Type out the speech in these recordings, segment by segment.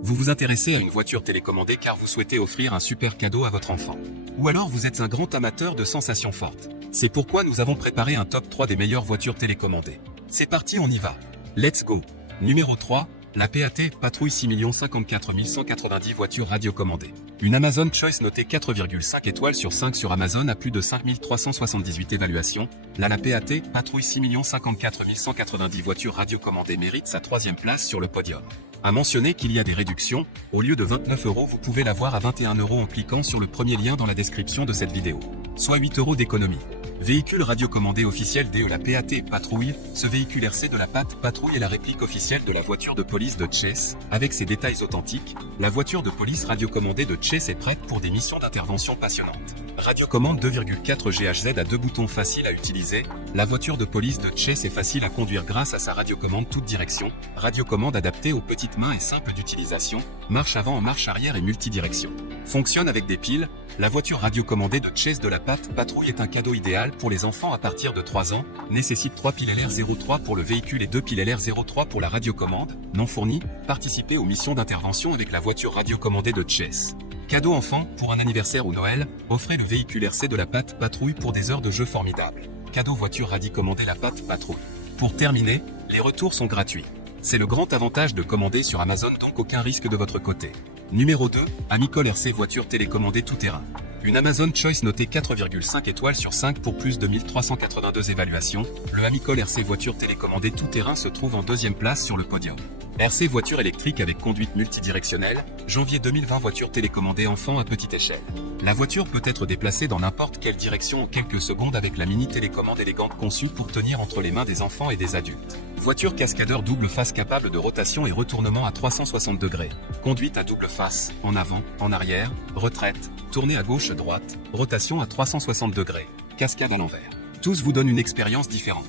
Vous vous intéressez à une voiture télécommandée car vous souhaitez offrir un super cadeau à votre enfant. Ou alors vous êtes un grand amateur de sensations fortes. C'est pourquoi nous avons préparé un top 3 des meilleures voitures télécommandées. C'est parti, on y va. Let's go. Numéro 3, la PAT Patrouille 6 54 190 voitures radiocommandées. Une Amazon Choice notée 4,5 étoiles sur 5 sur Amazon à plus de 5378 évaluations. La PAT Patrouille 6 54 190 voitures radiocommandées mérite sa 3e place sur le podium. À mentionner qu'il y a des réductions, au lieu de 29 €, vous pouvez l'avoir à 21 € en cliquant sur le premier lien dans la description de cette vidéo. Soit 8 € d'économie. Véhicule radiocommandé officiel de la PAT Patrouille, ce véhicule RC de la PAT Patrouille est la réplique officielle de la voiture de police de Chase. Avec ses détails authentiques, la voiture de police radiocommandée de Chase est prête pour des missions d'intervention passionnantes. Radiocommande 2,4 GHz à 2 boutons faciles à utiliser, la voiture de police de Chase est facile à conduire grâce à sa radiocommande toute direction, radiocommande adaptée aux petites mains et simple d'utilisation, marche avant en marche arrière et multidirection. Fonctionne avec des piles, la voiture radiocommandée de Chase de la PAT Patrouille est un cadeau idéal pour les enfants à partir de 3 ans, nécessite 3 piles LR03 pour le véhicule et 2 piles LR03 pour la radiocommande, non fournie, participez aux missions d'intervention avec la voiture radiocommandée de Chase. Cadeau enfant, pour un anniversaire ou Noël, offrez le véhicule RC de la PAT Patrouille pour des heures de jeu formidables. Cadeau voiture radiocommandée la PAT Patrouille. Pour terminer, les retours sont gratuits. C'est le grand avantage de commander sur Amazon, donc aucun risque de votre côté. Numéro 2, Amicol RC voiture télécommandée tout-terrain. Une Amazon Choice notée 4,5 étoiles sur 5 pour plus de 1382 évaluations, le Amicol RC voiture télécommandée tout-terrain se trouve en 2e place sur le podium. RC voiture électrique avec conduite multidirectionnelle, janvier 2020 voiture télécommandée enfant à petite échelle. La voiture peut être déplacée dans n'importe quelle direction en quelques secondes avec la mini télécommande élégante conçue pour tenir entre les mains des enfants et des adultes. Voiture cascadeur double face capable de rotation et retournement à 360 degrés. Conduite à double face, en avant, en arrière, retraite, tournée à gauche-droite, rotation à 360 degrés, cascade à l'envers. Tous vous donnent une expérience différente.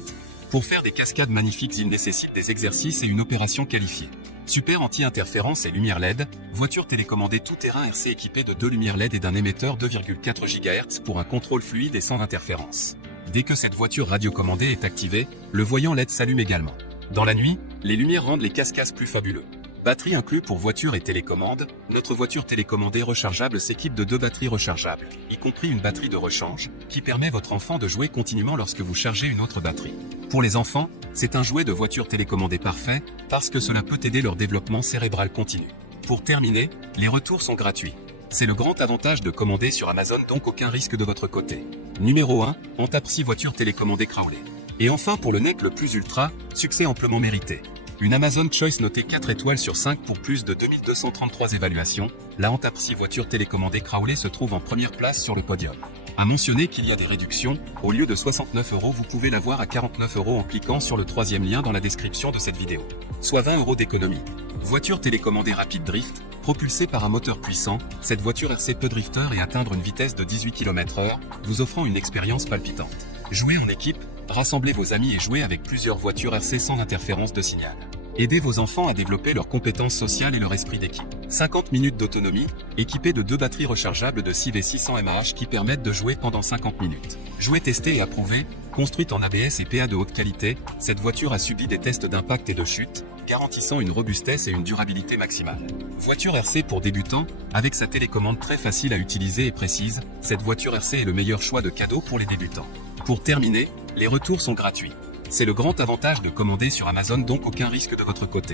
Pour faire des cascades magnifiques, il nécessite des exercices et une opération qualifiée. Super anti-interférence et lumière LED, voiture télécommandée tout-terrain RC équipée de 2 lumières LED et d'un émetteur 2,4 GHz pour un contrôle fluide et sans interférence. Dès que cette voiture radiocommandée est activée, le voyant LED s'allume également. Dans la nuit, les lumières rendent les cascades plus fabuleux. Batterie inclus pour voiture et télécommande, notre voiture télécommandée rechargeable s'équipe de 2 batteries rechargeables, y compris une batterie de rechange, qui permet à votre enfant de jouer continuellement lorsque vous chargez une autre batterie. Pour les enfants, c'est un jouet de voiture télécommandée parfait, parce que cela peut aider leur développement cérébral continu. Pour terminer, les retours sont gratuits. C'est le grand avantage de commander sur Amazon, donc aucun risque de votre côté. Numéro 1, Antapsi voiture télécommandée Crowley. Et enfin pour le NEC le plus ultra, succès amplement mérité. Une Amazon Choice notée 4 étoiles sur 5 pour plus de 2233 évaluations, la Antapsi voiture télécommandée Crowley se trouve en première place sur le podium. À mentionner qu'il y a des réductions, au lieu de 69 € vous pouvez l'avoir à 49 € en cliquant sur le 3e lien dans la description de cette vidéo. Soit 20 € d'économie. Voiture télécommandée rapide drift, propulsée par un moteur puissant, cette voiture RC peut drifter et atteindre une vitesse de 18 km/h, vous offrant une expérience palpitante. Jouez en équipe, rassemblez vos amis et jouez avec plusieurs voitures RC sans interférence de signal. Aidez vos enfants à développer leurs compétences sociales et leur esprit d'équipe. 50 minutes d'autonomie, équipée de 2 batteries rechargeables de 6 V 600 mAh qui permettent de jouer pendant 50 minutes. Jouer testé et approuvé, construite en ABS et PA de haute qualité, cette voiture a subi des tests d'impact et de chute, garantissant une robustesse et une durabilité maximale. Voiture RC pour débutants, avec sa télécommande très facile à utiliser et précise, cette voiture RC est le meilleur choix de cadeau pour les débutants. Pour terminer, les retours sont gratuits. C'est le grand avantage de commander sur Amazon, donc aucun risque de votre côté.